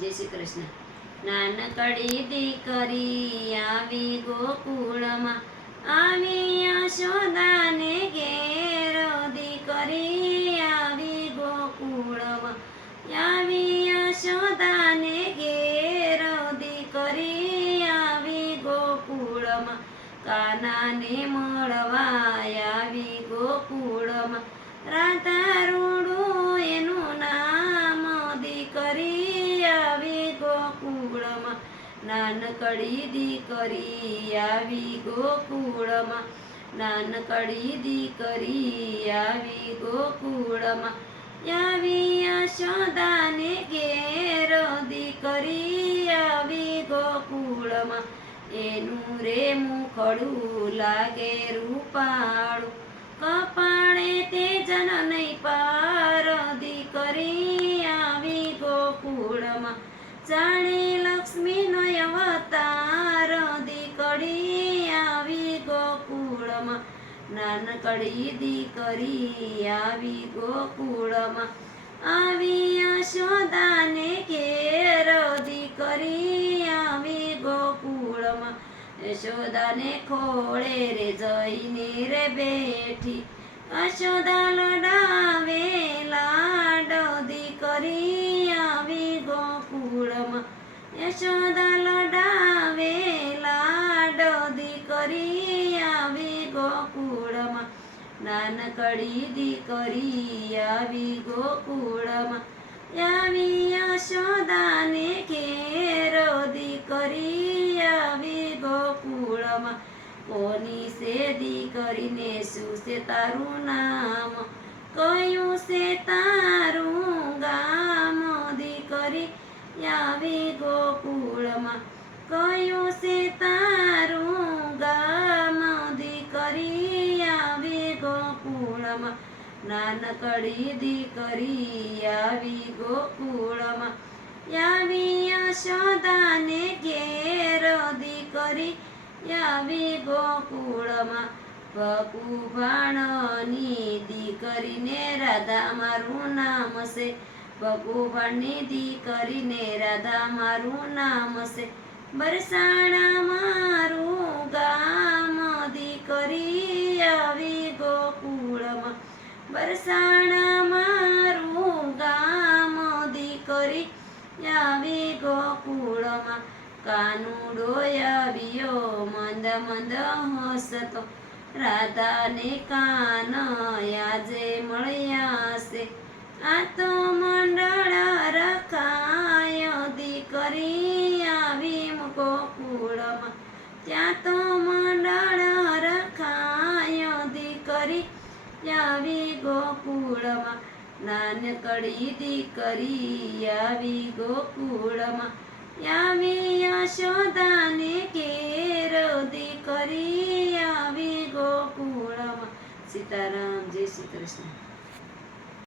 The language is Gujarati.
જય શ્રી કૃષ્ણ. નાનકડી દીકરી આવી ગોકુળમાં, આવી યશોદાને ઘેર. દીકરી આવી ગોકુળમાં, આવી યશોદાને ઘેર. દીકરી આવી ગોકુળમાં, કાનાને મળવા આવી ગોકુળમાં. રાધા રૂડું એનું નામ. દીકરી આવી ગોકુળમાં, નાનકડી દીકરી આવી ગોકુળમાં. નાનકડી દીકરી આવી ગોકુળમાં, આવી યશોદાને ઘેર. દીકરી આવી ગોકુળમાં, એનું રે મુખડું લાગે રૂપાળું. કપાળે તેજન નહીં પાર. દીકરી આવી ગોકુળમાં, જાણે લક્ષ્મીનો અવતાર. દીકરી આવી ગોકુળમાં, નાનકડી દીકરી આવી ગોકુળમાં. આવી યશોદાને ઘેર. દીકરી આવી ગોકુળમાં, યશોદાને ખોળે રે જઈને રે બેઠી. યશોદા લડાવે લાડ. દીકરી આવી ગોકુળમાં, યશોદા લડાવે લાડ. દીકરી આવી ગોકુળમાં, નાનકડી દીકરી આવી ગોકુળમાં. આવી યશોદાને ઘેર. દીકરી આવી ગોકુળમાં, કોની છે દીકરીને શું છે તારું નામ? કયું છે તારું ગામ? દીકરી આવી ગોકુળમાં, કયું છે તારું ગામ? દીકરી આવી ગોકુળમાં, નાનકડી દીકરી આવી ગોકુળમાં. આવી યશોદાને ઘેર. દીકરી આવી ગોકુળમાં, ભગુભાણની દીકરીને રાધા મારું નામ છે. ભગુભાણની દીકરીને રાધા મારું નામ છે. બરસાણા મારું ગામ. દીકરી આવી ગોકુળમાં, બરસાણા મારું ગામ. દીકરી આવી ગોકુળમાં, કાનુડો આવ્યો મંદ મંદ હસતો. રાધાને કાન આજે મળ્યા છે. આ તો મંડળ રખાય. દીકરી આવી ગોકુળમાં, ત્યાં તો મંડળ રખાય. દીકરી આવી ગોકુળમાં, નાનકડી દીકરી આવી ગોકુળમાં. આવી યશોદાને ઘેર. દીકરી આવી ગોકુળમાં. સીતારામ, જય શ્રી કૃષ્ણ.